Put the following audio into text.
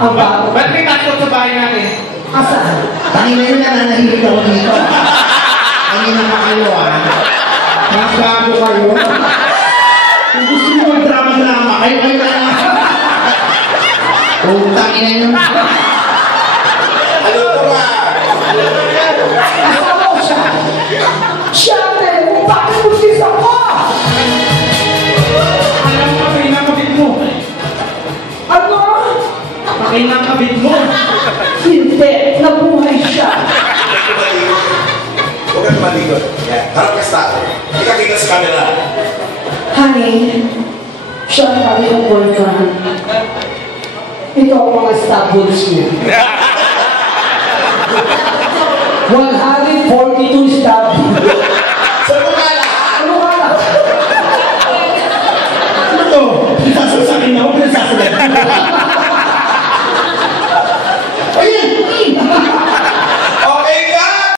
Ang bago. Ba't may pasok sa bahay natin? Asa? Tangina yun na nanahimik ako dito. Tangina na kayo Mas bago kayo. Kung gusto mo mag-drama-drama, kayo na lang. Kung tangina nyo. Ano ko ba? Asa mo siya? Siyempre, kung bakit mo sis ako? Alam mo, pakay na kabit mo. Ano? Pakay na kabit mo. Hindi, nabuhay siya. Huwag ka tumalikot. Yan. Harap ka sa tayo. Hindi ka kita sa camera. Honey, siya ang kami ng boyfriend. Ito ang mga stabbles niya. 100